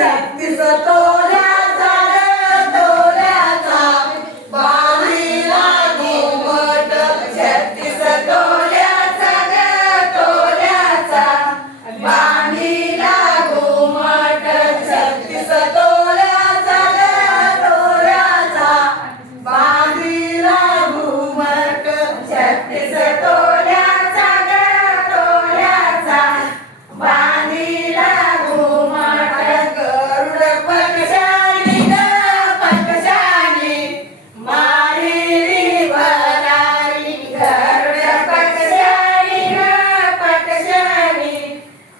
छत्तीस तोल्याचा ग तोल्याचा बाणीला घुमट छत्तीस तोल्याचा ग तोल्याचा बाणीला घुमट छत्तीस तोल्याचा ग तोल्याचा बाणीला घुमट छत्तीस तोल्याचा ग तोल्याचा बाणीला घुमट गरुड पक्षानी ग पक्षानी मारिली भरारी गरुड पक्षानी ग पक्षानी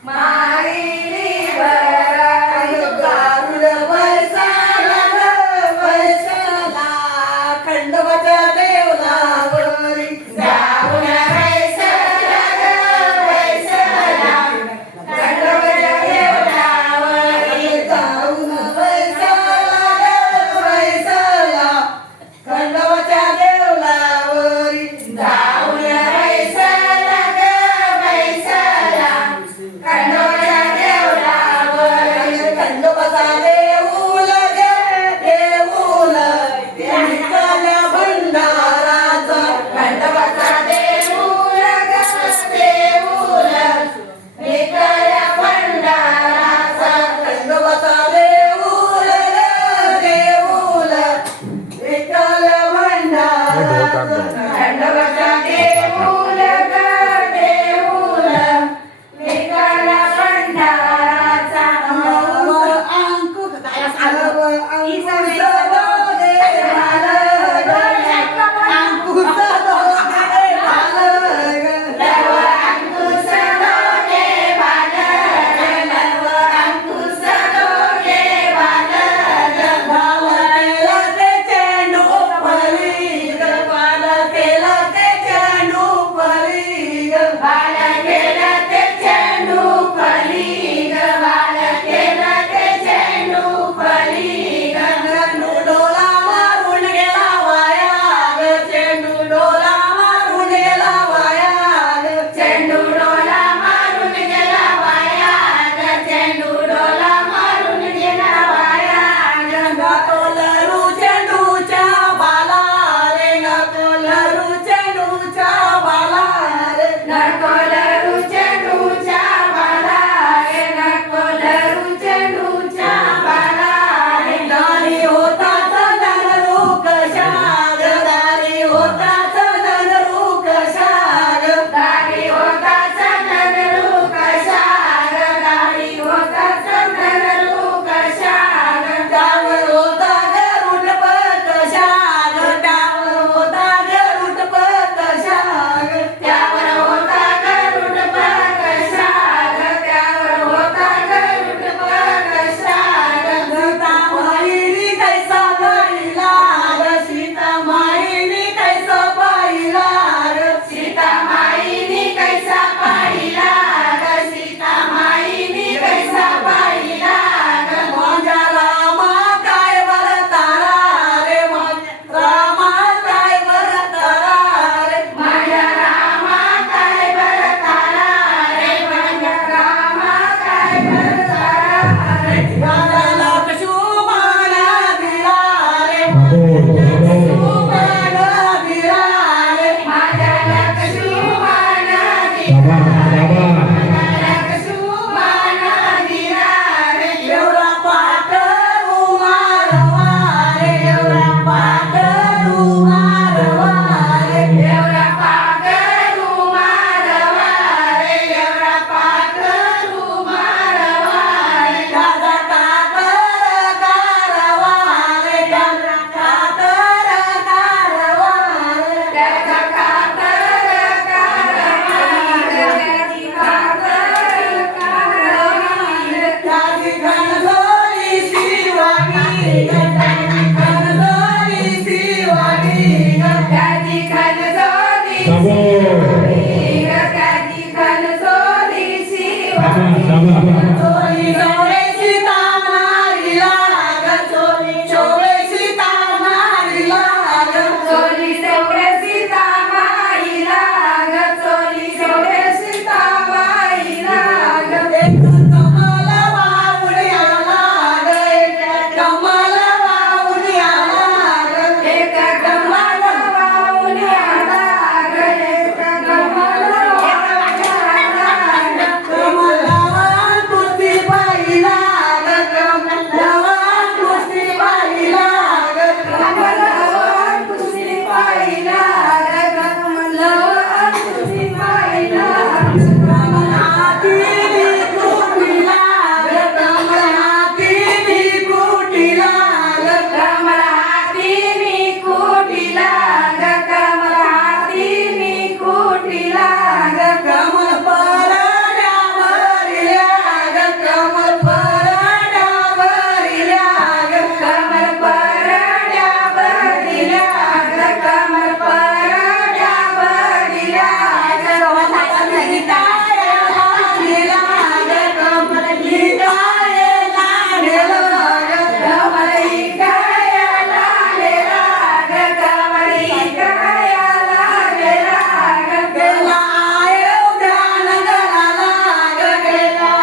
मारिली भरारी गरुड वैसाला ग वैसाला खंडोबाच्या देवलावरी जाऊन वैसाला ग वैसाला खंडोबाच्या देवलावरी जाऊन वैसाला ग वैसाला खंडोबाच्या देवलावरी जाऊन वैसाला ग वैसाला खंडोबाच्या देवलावरी खंडोबाचा देऊळ ग देऊळ निघाल्या भंडाराचा खंडोबाचा देऊळ ग देऊळ निघाल्या भंडाराचा खंडोबाचा देऊळ ग देऊळ निघाल्या भंडाराचा खंडोबाचा देऊळ ग देऊळ निघाल्या भंडाराचा अंकुश Sabar.